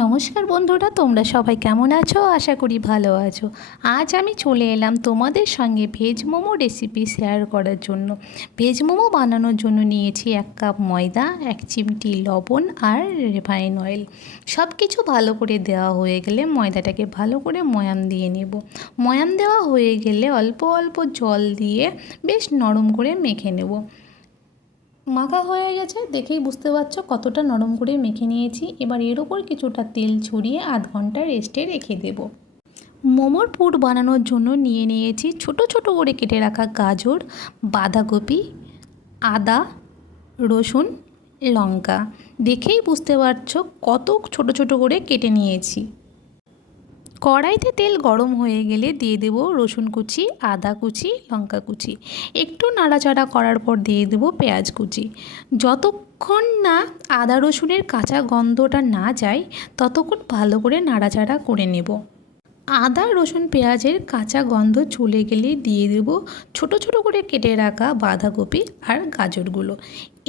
নমস্কার বন্ধুরা, তোমরা সবাই কেমন আছো? আশা করি ভালো আছো। আজ আমি চলে এলাম তোমাদের সঙ্গে ভেজ মোমো রেসিপি শেয়ার করার জন্য। ভেজ মোমো বানানোর জন্য নিয়েছি 1 কাপ ময়দা, 1 চিমটি লবণ আর রিফাইন অয়েল। সব কিছু ভালো করে দেওয়া হয়ে গেলে ময়দাটাকে ভালো করে ময়ান দিয়ে নেব। ময়ান দেওয়া হয়ে গেলে অল্প অল্প জল দিয়ে বেশ নরম করে মেখে নেব। মাখা হয়ে গেছে, দেখেই বুঝতে পারছো কতটা নরম করে মেখে নিয়েছি। এবার এর ওপর কিছুটা তেল ছড়িয়ে আধ ঘন্টা রেস্টে রেখে দেব। মোমোর পুর বানানোর জন্য নিয়ে নিয়েছি ছোট ছোট করে কেটে রাখা গাজর, বাঁধাকপি, আদা, রসুন, লঙ্কা। দেখেই বুঝতে পারছো কত ছোট ছোট করে কেটে নিয়েছি। কড়াইতে তেল গরম হয়ে গেলে দিয়ে দেব রসুন কুচি, আদা কুচি, লঙ্কা কুচি। একটু নাড়াচাড়া করার পর দিয়ে দেব পেঁয়াজ কুচি। যতক্ষণ না আদা রসুনের কাঁচা গন্ধটা না যায় ততক্ষণ ভালো করে নাড়াচাড়া করে নেব। আদা রসুন পেঁয়াজের কাঁচা গন্ধ চলে গেলে দিয়ে দেব ছোট ছোট করে কেটে রাখা বাঁধাকপি আর গাজরগুলো।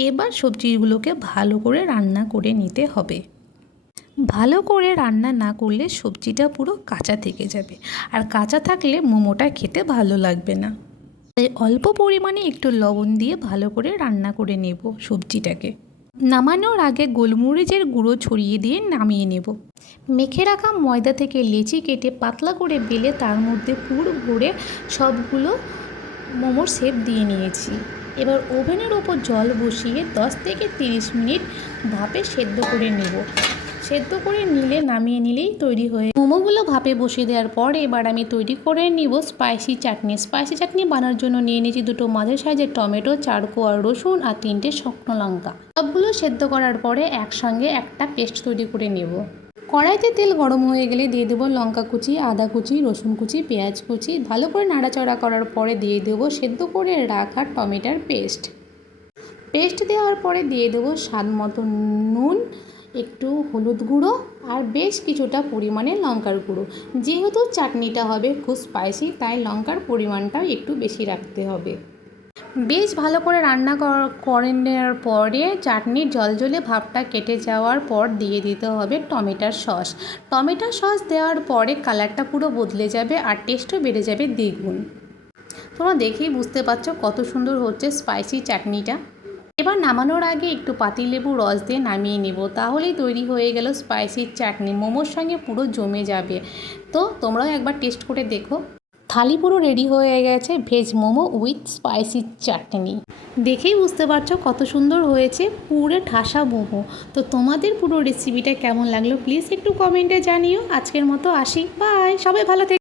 এবার সবজিগুলোকে ভালো করে রান্না করে নিতে হবে। ভালো করে রান্না না করলে সবজিটা পুরো কাঁচা থেকে যাবে, আর কাঁচা থাকলে মোমোটা খেতে ভালো লাগবে না। তাই অল্প পরিমাণে একটু লবণ দিয়ে ভালো করে রান্না করে নেব সবজিটাকে। নামানোর আগে গোলমরিচের গুঁড়ো ছড়িয়ে দিয়ে নামিয়ে নেব। মেখে রাখা ময়দা থেকে লেচি কেটে পাতলা করে বেলে তার মধ্যে পুর ভরে সবগুলো মোমোর শেপ দিয়ে নিয়েছি। এবার ওভেনের ওপর জল বসিয়ে 10 থেকে 30 মিনিট ভাপে সেদ্ধ করে নেব। সেদ্ধ করে নিলে নামিয়ে নিলেই তৈরি হয়ে মোমোগুলো ভাপে বসিয়ে দেওয়ার পর এবার আমি তৈরি করে নিব স্পাইসি চাটনি। স্পাইসি চাটনি বানানোর জন্য নিয়ে নিয়েছি 2 মাঝারি সাইজের টমেটো, 4 কোয়া রসুন আর 3টে শুকনো লঙ্কা। সবগুলো সেদ্ধ করার পরে একসঙ্গে একটা পেস্ট তৈরি করে নেব। কড়াইতে তেল গরম হয়ে গেলে দিয়ে দেবো লঙ্কা কুচি, আদা কুচি, রসুন কুচি, পেঁয়াজ কুচি। ভালো করে নাড়াচাড়া করার পরে দিয়ে দেবো সেদ্ধ করে রাখা টমেটোর পেস্ট দেওয়ার পরে দিয়ে দেবো স্বাদ মতো নুন, একটু হলুদ গুঁড়ো আর বেশ কিছুটা পরিমাণে লঙ্কার গুঁড়ো। যেহেতু চাটনিটা হবে খুব স্পাইসি, তাই লঙ্কার পরিমাণটাও একটু বেশি রাখতে হবে। বেশ ভালো করে রান্না করে নেওয়ার পরে চাটনির জলজলে ভাবটা কেটে যাওয়ার পর দিয়ে দিতে হবে টমেটোর সস। টমেটোর সস দেওয়ার পরে কালারটা পুরো বদলে যাবে আর টেস্টও বেড়ে যাবে দ্বিগুণ। তোমরা দেখেই বুঝতে পারছো কত সুন্দর হচ্ছে স্পাইসি চাটনিটা। এবার নামানোর আগে একটু পাতিলেবু রস দিয়ে নামিয়ে নেব, তাহলেই তৈরি হয়ে গেল স্পাইসি চাটনি। মোমোর সঙ্গে পুরো জমে যাবে। তো তোমরাও একবার টেস্ট করে দেখো। থালি পুরো রেডি হয়ে গেছে ভেজ মোমো উইথ স্পাইসি চাটনি। দেখেই বুঝতে পারছো কত সুন্দর হয়েছে পুরো ঠাসা মোমো। তো তোমাদের পুরো রেসিপিটা কেমন লাগলো প্লিজ একটু কমেন্টে জানিও। আজকের মতো আসি, বাই। সবাই ভালো থেকো।